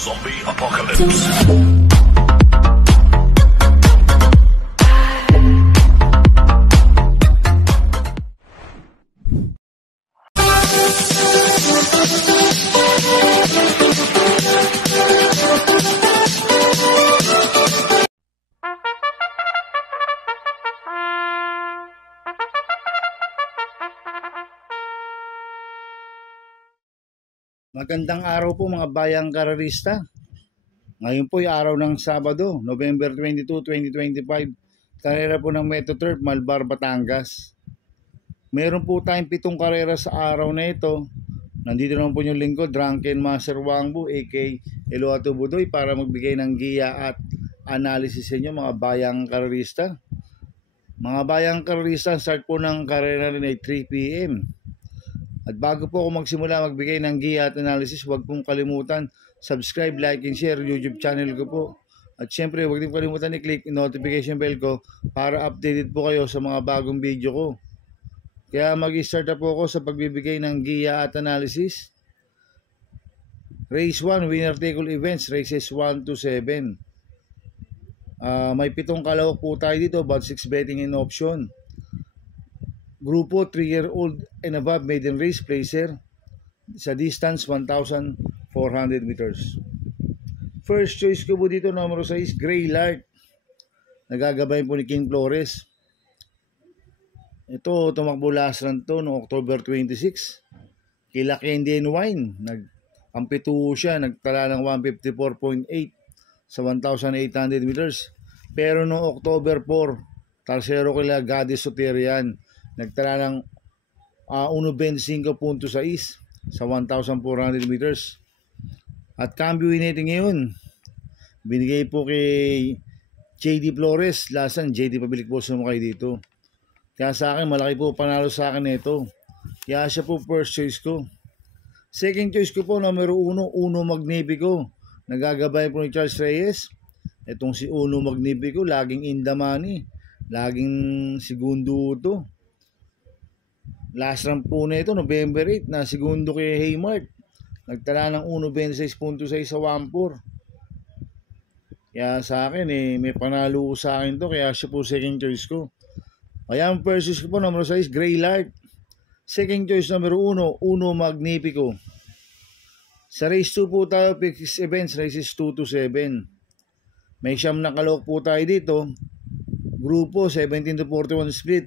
Zombie Apocalypse. Magandang araw po mga bayang karerista. Ngayon po ay araw ng Sabado, November 22, 2025. Karera po ng Metro Turf, Malbar, Batangas. Meron po tayong 7 karera sa araw na ito. Nandito naman po yung lingkod, Drunken Master Wangbu, a.k.a. Eloato Budoy, para magbigay ng giya at analysis sa inyo mga bayang karerista. Mga bayang karerista, start po ng karera rin ay 3 p.m. At bago po ako magsimula magbigay ng giya at analysis, huwag pong kalimutan subscribe, like, and share YouTube channel ko po. At syempre, huwag din kalimutan i-click yung notification bell ko para updated po kayo sa mga bagong video ko. Kaya mag-start na po ako sa pagbibigay ng giya at analysis. Race 1, winner take all events, races 1 to 7. May 7 kalawak po tayo dito, about 6 betting in option. Grupo 3-year-old and above maiden race placer sa distance 1,400 meters. First choice ko po dito, numero 6, Graylart. Nagagabay po ni King Flores. Ito, tumakbo last run to noong October 26. Kila Candy and Wine. Nagkampitu siya, nagtala ng 154.8 sa 1,800 meters. Pero noong October 4, tarsero kila Goddess Soterian. Nagtala ng 1.25.6 sa 1,400 meters. At cambio natin ngayon, binigay po kay JD Flores. Lasan, JD pabilik po sumakay dito. Kaya sa akin, malaki po panalo sa akin ito. Kaya siya po first choice ko. Second choice ko po, numero 1, Uno Magnifico. Nagagabay po ni Charles Reyes. Itong si Uno Magnifico, laging in the money. Laging segundo ito. Last run po na ito, November 8, na segundo kay Haymart. Nagtala ng 1.26.6 sa 1.4. Kaya sa akin, may panalo sa akin to, kaya siya po second choice ko. Kaya ang first choice ko po, number 6, Graylart. Second choice, number 1, Uno Magnifico. Sa race 2 po tayo, fixed events, races 2 to 7. May siyam na kalawak po tayo dito. Grupo, 17 to 41 split.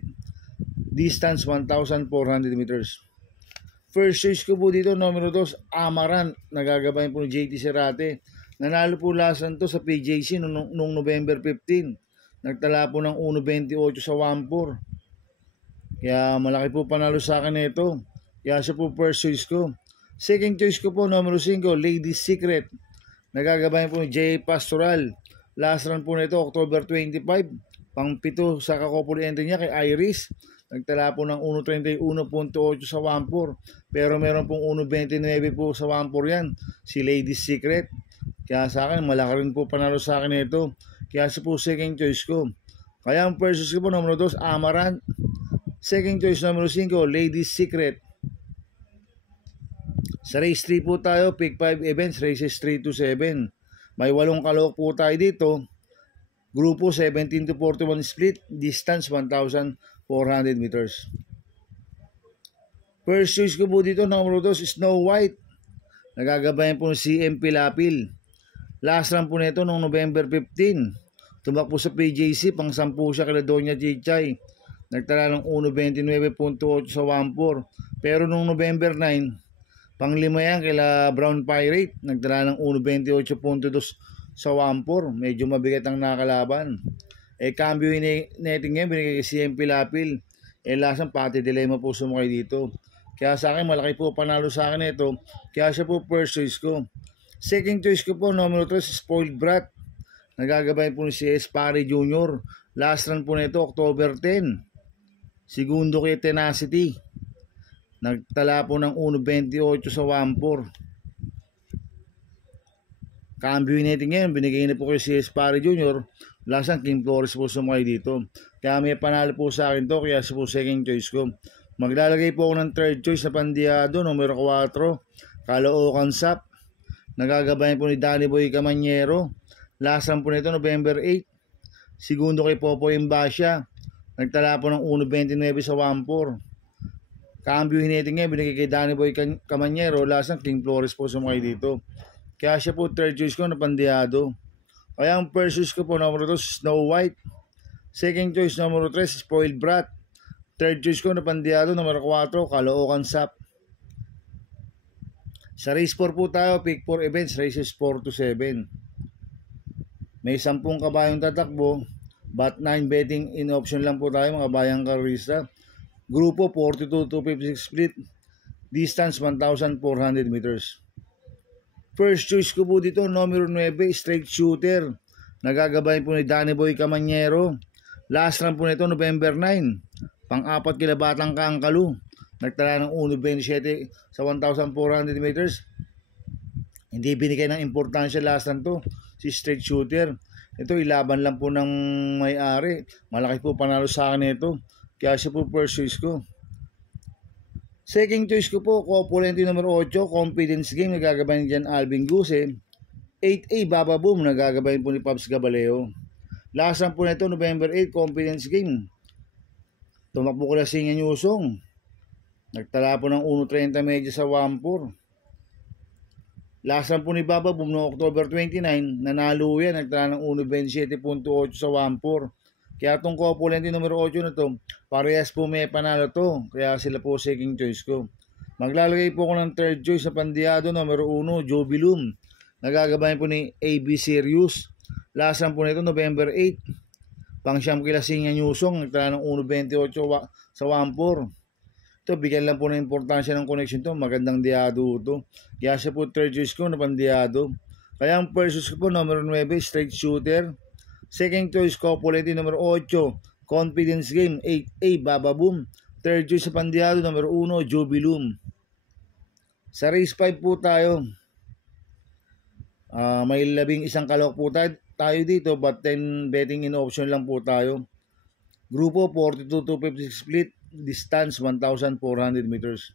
Distance 1,400 meters. First choice ko po dito, numero 2, Amaran. Nagagabay po ni JT Serate. Nanalo po lasan to sa PJC noong November 15. Nagtala po ng 1.28 sa 1.4. Kaya malaki po panalo sa akin ito. Kaya siya po first choice ko. Second choice ko po, numero 5, Lady's Secret. Nagagabay po ni J. Pastoral. Last run po nito, October 25. Pang-7 sa kakopol entry niya kay Iris. Nagtala po ng 1.31.8 sa 1.4. Pero meron pong 1.29 po sa 1.4 yan. Si Lady's Secret. Kaya sa akin, malaki rin po panalo sa akin ito. Kaya siya po second choice ko. Kaya ang first choice ko po, numero 2, Amaran. Second choice, numero 5, Lady's Secret. Sa race 3 po tayo, pick 5 events, races 3 to 7. May 8 kalawak po tayo dito. Grupo 17 to 41 split, distance 1,400 meters. First choice ko po dito, numero 2, Snow White. Nagagabayan po si CM Pilapil. Last run po nito noong November 15. Tumakbo sa PJC, pang-10 siya kay Doña Chichay. Nagtala ng 1.29.8 sa 1.4. Pero noong November 9, pang-5 yan kay Brown Pirate. Nagtala ng 1.28.2 sa 1.4. Medyo mabigat ang nakalaban. Cambio netting ngayon, binigay kay CM Pilapil. Lasan, pati dilemma po sumakay dito. Kaya sa akin, malaki po panalo sa akin ito. Kaya siya po first choice ko. Second choice ko po, numero 3, Spoiled Brat. Nagagabay po si Espari Jr. Last run po nito, October 10. Segundo kay Tenacity. Nagtala po ng 1.28 sa 1.4. Cambio netting ngayon, binigay na po kay si Espari Jr. Lasan, King Flores po sumakay dito. Kaya may panalo po sa akin to, kaya siya po second choice ko. Maglalagay po ako ng third choice sa Pandiado, numero 4, Caloocan Sap. Nagagabayan po ni Danny Boy Camanyero. Last run po nito November 8. Segundo kay Popoy Imbasya. Nagtala po ng 1.29 sa 1.4. Cambio hineting niya, binigay kay Danny Boy Camanyero. Last run, King Flores po sumakay dito. Kaya siya po third choice ko na Pandeado. Kaya ang first choice ko po number 2, Snow White. Second choice number 3, Spoiled Brat. Third choice ko na Pandeado, number 4, Caloocan Sap. Sa race 4 po tayo, pick 4 events, races 4 to 7. May 10 kabayong tatakbo, but 9 betting in option lang po tayo mga bayang karista. Grupo 42 to 56 split, distance 1,400 meters. First choice ko po dito, numero 9, straight shooter. Nagagabay po ni Danny Boy Camanyero. Last run po nito, November 9. Pang-apat kila Batang Kaangkalu. Nagtala ng 1.27 sa 1,400 meters. Hindi binigay ng importansya last run to. Si straight shooter. Ito, ilaban lang po ng may-ari. Malaki po panalo sa akin ito. Kaya siya po first choice ko. Second choice ko po, Copulente number 8, Confidence Game, nagagabayan dyan Alvin Guse. 8A, Baba Boom, nagagabayan po ni Pops Gabaleo. Last run po nito, November 8, Confidence Game. Tumakbo ko na Singan Yusong. Nagtala po ng 1.30 medyo sa 1.4. Last run po ni Baba Boom no October 29, nanalo yan, nagtala ng 1.27.8 sa 1.4. Kaya itong Copulente numero 8 na to, parehas po may panalo to. Kaya sila po second choice ko. Maglalagay po ko ng third choice sa Pandeado numero 1, Jubilum. Nagagabayan po ni AB Sirius. Last run po nito November 8. Pang-siyam kila Singan Yusong. Nagtala ng 1.28 sa 1.4. Ito, bigyan lang po ng importansya ng connection to. Magandang diado to. Kaya siya po third choice ko na Pandeado. Kaya ang first choice ko po numero 9, straight shooter. Second choice, Copulente numero 8, Confidence Game, 8A, Baba Boom. Third choice sa Pandeado, numero 1, Jubilum. Sa race 5 po tayo. May 11 kalok po tayo dito, but 10 betting in option lang po tayo. Grupo 42 to 56 split, distance 1,400 meters.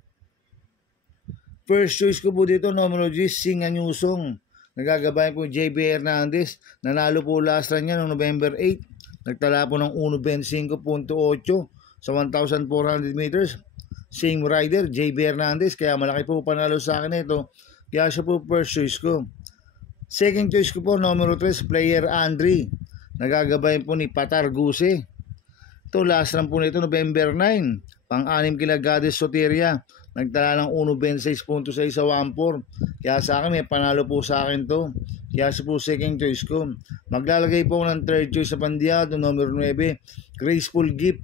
First choice ko po dito, numero 10, Singan Yusong. Nagagabayan po JB Hernandez. Nanalo po last run niya noong November 8. Nagtala po ng 1.25.8 sa 1,400 meters. Same rider, JB Hernandez. Kaya malaki po panalo sa akin ito. Kaya siya po first choice ko. Second choice ko po, numero 3, Player Andre. Nagagabayan po ni Patar Guse. Ito, last run po nito, November 9. Pang-anim kila Goddess Soteria. Nagtala ng 1.26.6 sa 1.4. Kaya sa akin, may panalo po sa akin to. Kaya siya po second choice ko. Maglalagay po ng third choice sa Pandeado, numero 9, Graceful Gift.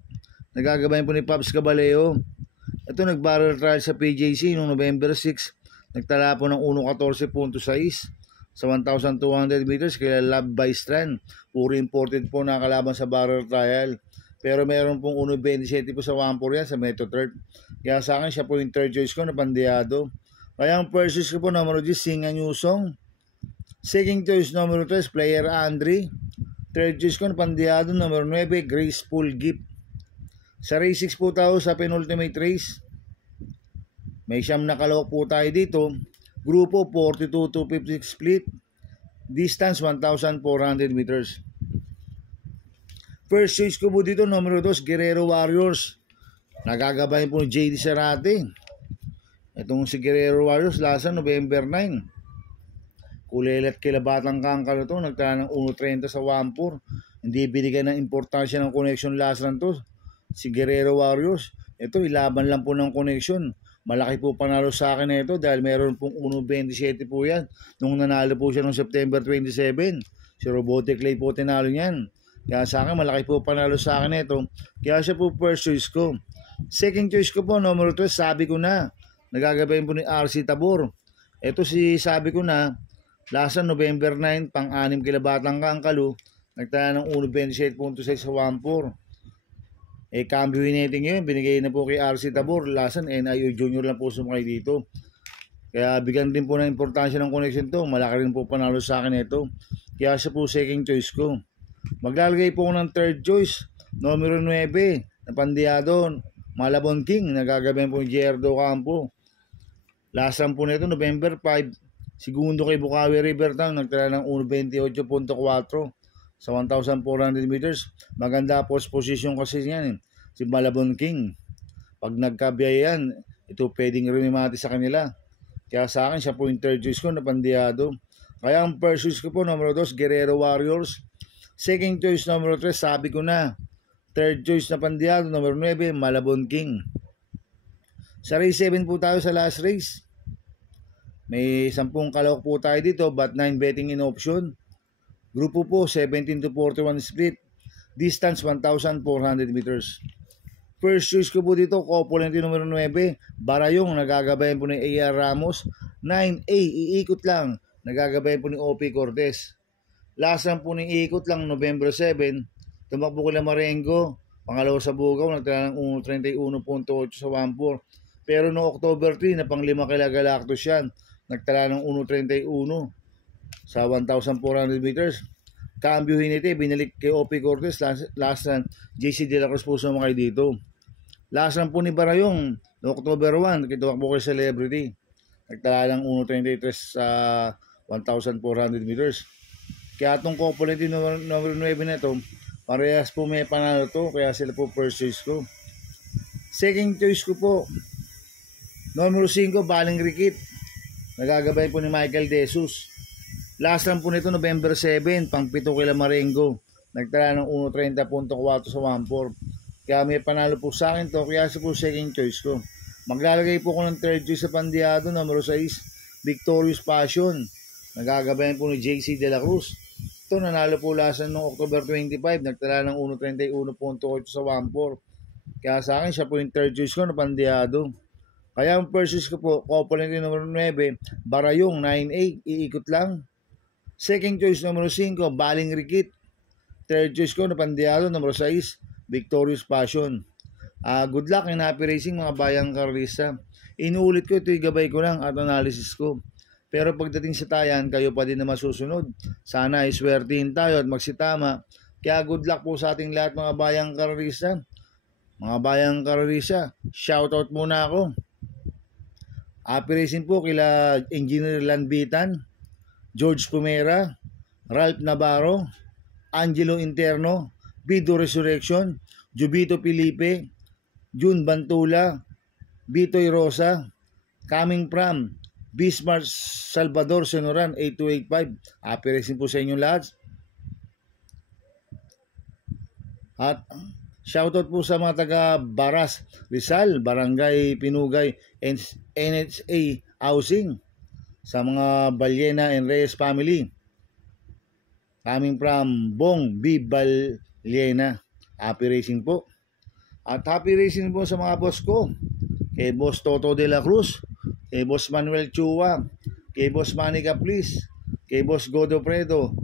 Nagagabayan po ni Pops Gabaleo. Ito, nag-barrel trial sa PJC noong November 6. Nagtala po ng 1.14.6 sa 1,200 meters kaya Love by Strand. Puro imported po na kalaban sa barrel trial. Pero meron pong 1.27 po sa 1.4 yan sa Metro Third. Kaya sa akin, siya po yung third choice ko na Pandeado. Kaya ang first choice ko po, numero 10, Singan Yusong. Second choice, numero 3, Player Andre. Third choice ko na Pandeado, numero 9, Graceful Gift. Sa race 6 po tayo sa penultimate race. May siyam na kalawak po tayo dito. Grupo 42 to 56 split. Distance 1,400 meters. First choice ko po dito, numero 2, Guerrero Warriors. Nagagabayan po ni JD Serate. Itong si Guerrero Warriors, lasa November 9. Kulelat kila Batang Kaangkalu to, nagtala ng 1.30 sa 1.4. Hindi binigay ng importansya ng connection last run to. Si Guerrero Warriors, ito ilaban lang po ng connection. Malaki po panalo sa akin ito dahil meron pong 1.27 po yan. Nung nanalo po siya noong September 27. Si Robotic Clay po tinalo niyan. Kaya sa akin, malaki po panalo sa akin ito. Kaya siya po first choice ko. Second choice ko po, numero 3, Sabi Ko Na. Nagagabayan po ni RC Tabor. Ito si Sabi Ko Na. Lasa November 9, pang-anim kila Batang Kaangkalu. Nagtala ng 1.27.6 sa 1.4. Cambio hineting yun. Binigay na po kay RC Tabor. Lasan, NIO Junior lang po sumakay dito. Kaya bigyan din po ng importansya ng connection to. Malaki rin po panalo sa akin ito. Kaya siya po second choice ko. Maglalagay po ko ng third choice, numero 9, na Pandeado, Malabon King. Nagagabayan po ni Gerardo Campo. Last run po nito, November 5. Segundo kay Bukawi River Town, nagtala ng 1.28.4 sa 1,400 meters. Maganda post position kasi yan, si Malabon King. Pag nagkabiyayan, ito pwedeng rumimati sa kanila. Kaya sa akin, siya po yung third choice ko na Pandiado. Kaya ang first choice ko po, number 2, Guerrero Warriors. Second choice, number 3, sabi ko na. Third choice na Pandiado, number 9, Malabon King. Sa race 7 po tayo sa last race. May 10 kalawak po tayo dito, but 9 betting in option. Grupo po, 17 to 41 split. Distance, 1,400 meters. First choice ko po dito, Copolente numero 9, Barayong, nagagabayan po ni A.R. Ramos. 9A, iikot lang, nagagabayan po ni O.P. Cortez. Last lang po ni iikot lang, November 7, tumakbo ko lang Marengo, pangalawa sa Bugaw, nagtala ng 1.31.8 sa 1.4. Pero no October 3, na pang 5 kila Galactus yan, nagtala ng 1.31 sa 1,400 meters. Cambio Hinete, binalik kay O.P. Cortez. Last run, JC De La Cruz po sumakay dito. Last run po ni Barayong, no October 1, kitumakbo kay Celebrity. Nagtala ng 1.33 sa 1,400 meters. Kaya itong Copolente number 9 na ito, parehas po may panalo to, kaya sila po first choice ko. Second choice ko po, number 5, Baling Rikit. Nagagabay po ni Michael De Jesus. Last run po nito, November 7, pang 7 kila Marengo. Nagtala ng 1.30.4 sa 1.4. Kaya may panalo po sa akin to, kaya siya po second choice ko. Maglalagay po ko ng third choice sa Pandiado, number 6, Victorious Passion. Nagagabayan po ni JC De La Cruz. Ito, nanalo po last noong October 25, nagtala ng 1.31.8 sa 1.4. Kaya sa akin, siya po yung third choice ko na Pandiado. Kaya ang first choice ko po, Copolente number 9, Barayong, 9A, iikot lang. Second choice number 5, Baling Rikit. Third choice ko na Pandiado, number 6, Victorious Passion. Good luck and happy racing mga bayang karlista. Inuulit ko, ito'y gabay ko lang at analysis ko. Pero pagdating sa tayan, kayo pa din na masusunod. Sana ay swertihin tayo at magsitama. Kaya good luck po sa ating lahat mga bayang karlista. Mga bayang karlista, shoutout muna ako. Happy racing po kila Engineer Lanbitan, George Pumera, Ralph Navarro, Angelo Interno, Bido Resurrection, Jubito Felipe, June Bantula, Bitoy Rosa, coming from Bismarck Salvador Senoran 8285. Happy racing po sa inyong lahat. At shoutout po sa mga taga Baras, Rizal, Barangay Pinugay, NHA Housing, sa mga Balyena and Reyes family. Coming from Bong B. Balyena. Happy racing po. At happy racing po sa mga boss ko. Kay Boss Toto De La Cruz, kay Boss Manuel Chua, kay Boss Manny Caplis, kay Boss Godo Predo,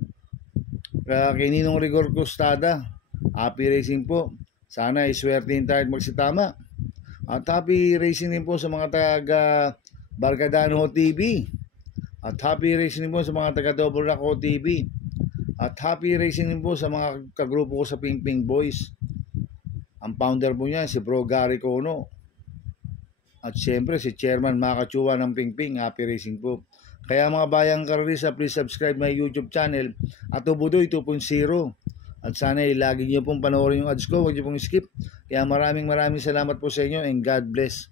kay Ninong Rigor Costada. Happy racing po. Sana iswertihin tayo at magsitama. At happy racing din po sa mga taga Bargadano TV. At happy racing din po sa mga taga Double Rock TV. At happy racing din po sa mga kagrupo ko sa Ping Ping Boys. Ang founder po niya, si Bro Gary Cono. At siyempre, si Chairman Makachua ng Ping Ping. Happy racing po. Kaya mga bayang karlista, please subscribe my YouTube channel at Tubudoy 2.0. At sana lagi niyo pong panoorin yung ads ko. Huwag niyo pong skip. Kaya maraming salamat po sa inyo and God bless.